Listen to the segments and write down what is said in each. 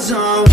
zone.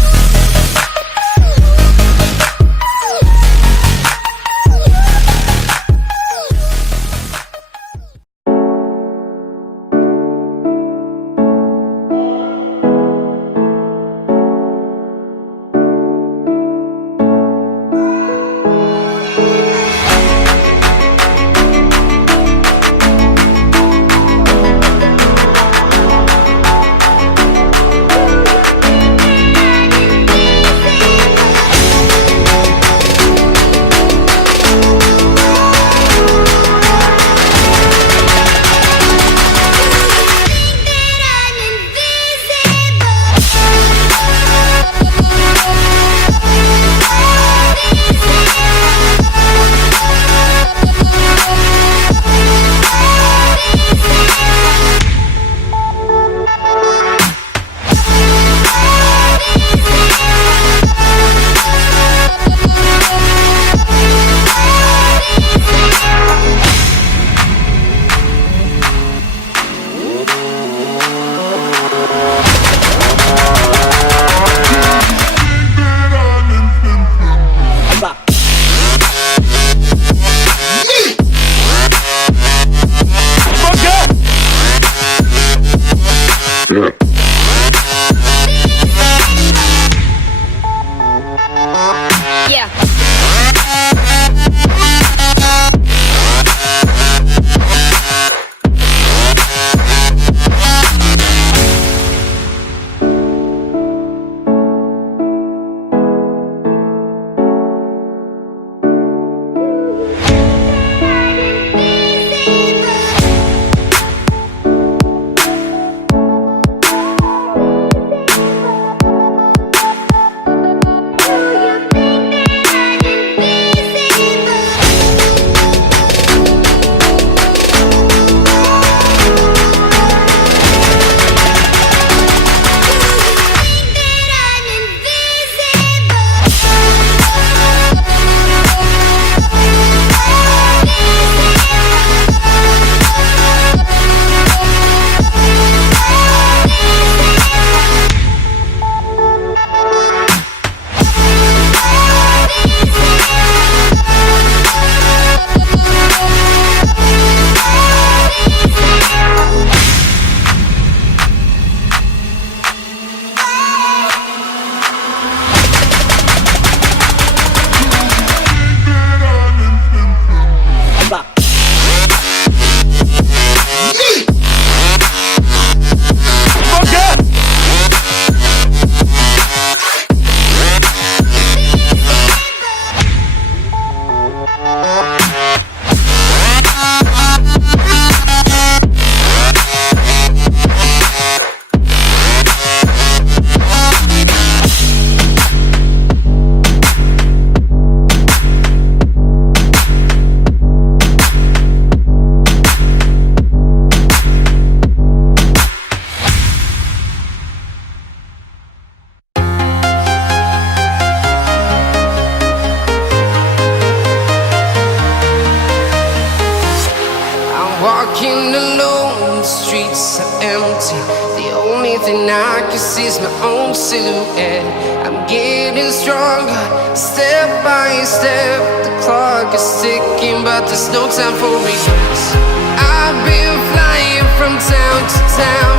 Walking alone, the streets are empty. The only thing I can see is my own silhouette. I'm getting stronger, step by step. The clock is ticking, but there's no time for regrets. I've been flying from town to town,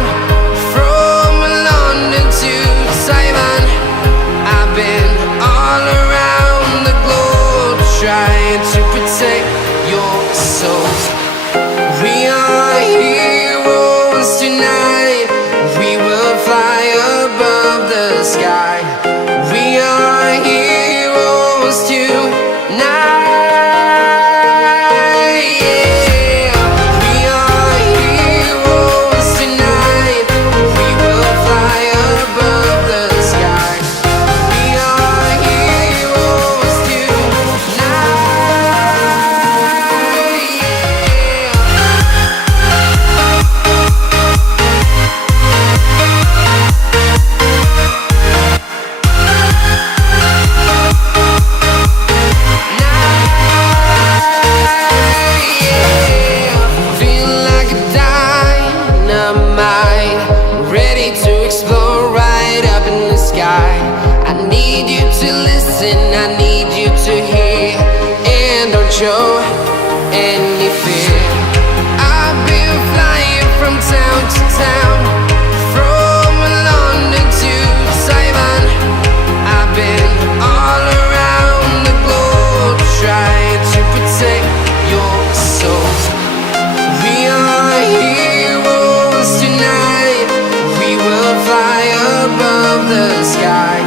from London to Taiwan. I've been all around the globe, trying to protect your soul. We are heroes tonight. We will fly above the sky. We are heroes tonight. Yeah. We are heroes tonight. We will fly above the listen, I need you to hear, and don't show any fear. I've been flying from town to town, from London to Taiwan. I've been all around the globe trying to protect your soul. We are heroes tonight. We will fly above the sky.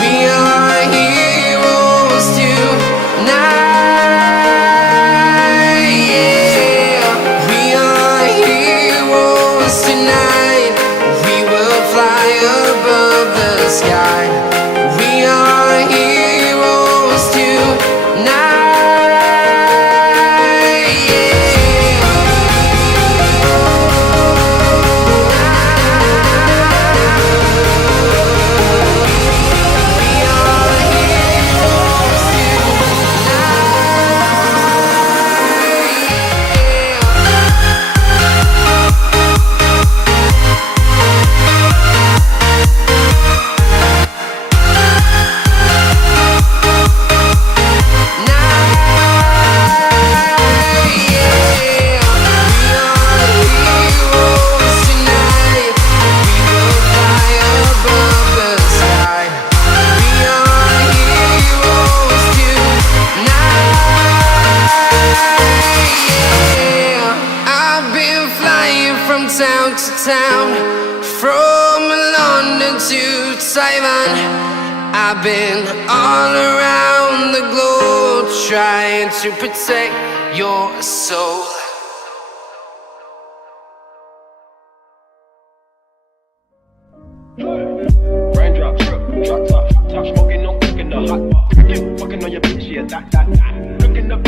We are heroes tonight. Yeah. We are heroes tonight. We will fly above the sky. We are heroes tonight. Town to town, from London to Taiwan. I've been all around the globe trying to protect your soul. Raindrops, drop top, top smoking, no cooking the hot. Fucking on your bitch, yeah, that. Looking up